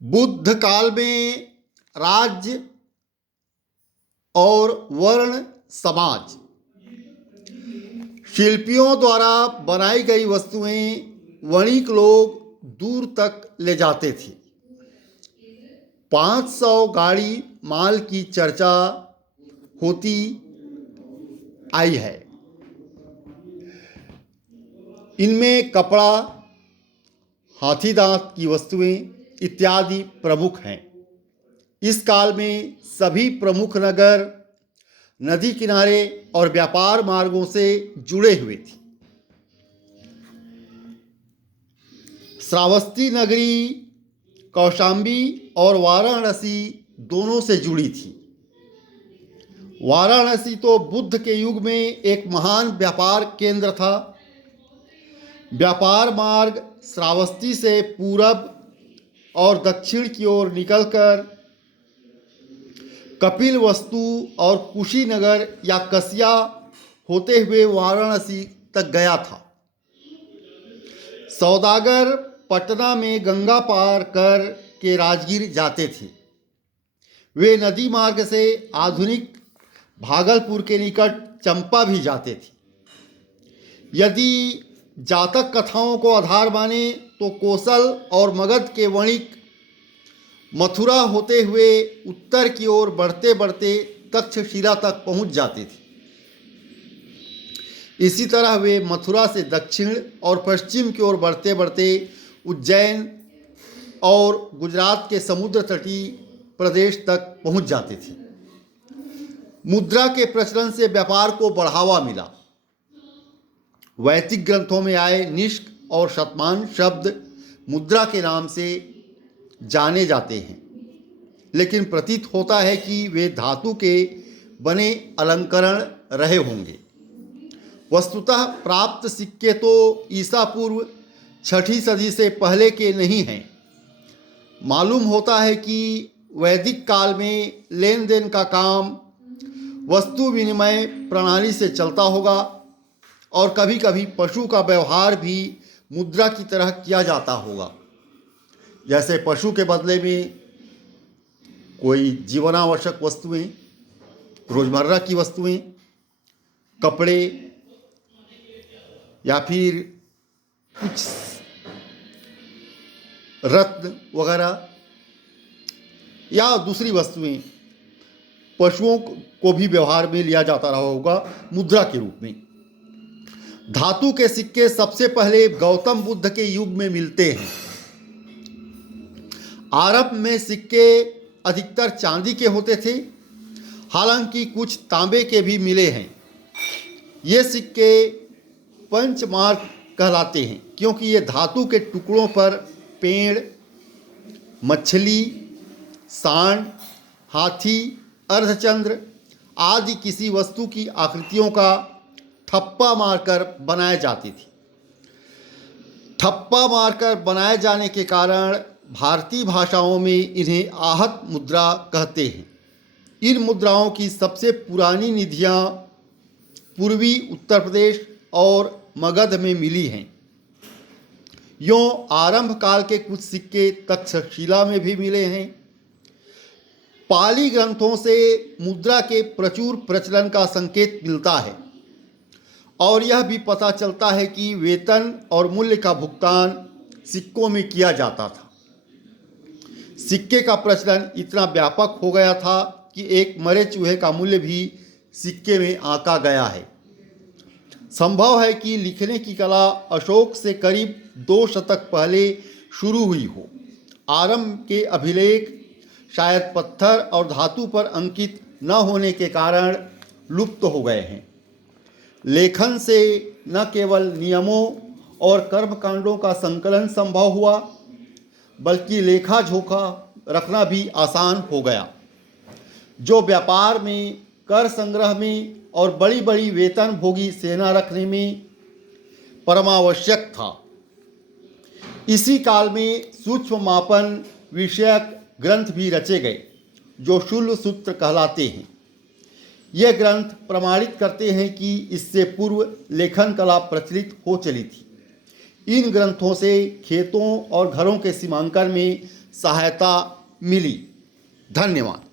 बुद्ध काल में राज्य और वर्ण समाज, शिल्पियों द्वारा बनाई गई वस्तुएं वणिक लोग दूर तक ले जाते थे। 500 गाड़ी माल की चर्चा होती आई है। इनमें कपड़ा, हाथी दांत की वस्तुएं इत्यादि प्रमुख हैं। इस काल में सभी प्रमुख नगर नदी किनारे और व्यापार मार्गों से जुड़े हुए थे। श्रावस्ती नगरी कौशाम्बी और वाराणसी दोनों से जुड़ी थी। वाराणसी तो बुद्ध के युग में एक महान व्यापार केंद्र था। व्यापार मार्ग श्रावस्ती से पूरब और दक्षिण की ओर निकलकर कपिलवस्तु और कुशीनगर या कसिया होते हुए वाराणसी तक गया था। सौदागर पटना में गंगा पार कर के राजगीर जाते थे। वे नदी मार्ग से आधुनिक भागलपुर के निकट चंपा भी जाते थे। यदि जातक कथाओं को आधार माने तो कोसल और मगध के वणिक मथुरा होते हुए उत्तर की ओर बढ़ते बढ़ते तक्षशिला तक पहुंच जाते थे। इसी तरह वे मथुरा से दक्षिण और पश्चिम की ओर बढ़ते बढ़ते उज्जैन और गुजरात के समुद्र तटीय प्रदेश तक पहुंच जाते थे। मुद्रा के प्रचलन से व्यापार को बढ़ावा मिला। वैदिक ग्रंथों में आए निष्क और शतमान शब्द मुद्रा के नाम से जाने जाते हैं, लेकिन प्रतीत होता है कि वे धातु के बने अलंकरण रहे होंगे। वस्तुतः प्राप्त सिक्के तो ईसा पूर्व 6ठी सदी से पहले के नहीं हैं। मालूम होता है कि वैदिक काल में लेन देन का काम वस्तु विनिमय प्रणाली से चलता होगा और कभी कभी पशु का व्यवहार भी मुद्रा की तरह किया जाता होगा। जैसे पशु के बदले में कोई जीवनावश्यक वस्तुएं, रोजमर्रा की वस्तुएं, कपड़े या फिर कुछ रत्न वगैरह या दूसरी वस्तुएं पशुओं को भी व्यवहार में लिया जाता रहा होगा मुद्रा के रूप में। धातु के सिक्के सबसे पहले गौतम बुद्ध के युग में मिलते हैं। आरंभ में सिक्के अधिकतर चांदी के होते थे, हालांकि कुछ तांबे के भी मिले हैं। ये सिक्के पंचमार्क कहलाते हैं क्योंकि ये धातु के टुकड़ों पर पेड़, मछली, सांड, हाथी, अर्धचंद्र आदि किसी वस्तु की आकृतियों का ठप्पा मारकर बनाए जाती थी। ठप्पा मारकर बनाए जाने के कारण भारतीय भाषाओं में इन्हें आहत मुद्रा कहते हैं। इन मुद्राओं की सबसे पुरानी निधियां पूर्वी उत्तर प्रदेश और मगध में मिली हैं। यों आरंभ काल के कुछ सिक्के तक्षशिला में भी मिले हैं। पाली ग्रंथों से मुद्रा के प्रचुर प्रचलन का संकेत मिलता है और यह भी पता चलता है कि वेतन और मूल्य का भुगतान सिक्कों में किया जाता था। सिक्के का प्रचलन इतना व्यापक हो गया था कि एक मरे चूहे का मूल्य भी सिक्के में आंका गया है। संभव है कि लिखने की कला अशोक से करीब 2 शतक पहले शुरू हुई हो। आरंभ के अभिलेख शायद पत्थर और धातु पर अंकित न होने के कारण लुप्त हो गए हैं। लेखन से न केवल नियमों और कर्मकांडों का संकलन संभव हुआ, बल्कि लेखा जोखा रखना भी आसान हो गया, जो व्यापार में, कर संग्रह में और बड़ी बड़ी वेतन भोगी सेना रखने में परमावश्यक था। इसी काल में सूक्ष्म मापन विषयक ग्रंथ भी रचे गए जो शूल सूत्र कहलाते हैं। ये ग्रंथ प्रमाणित करते हैं कि इससे पूर्व लेखन कला प्रचलित हो चली थी। इन ग्रंथों से खेतों और घरों के सीमांकन में सहायता मिली। धन्यवाद।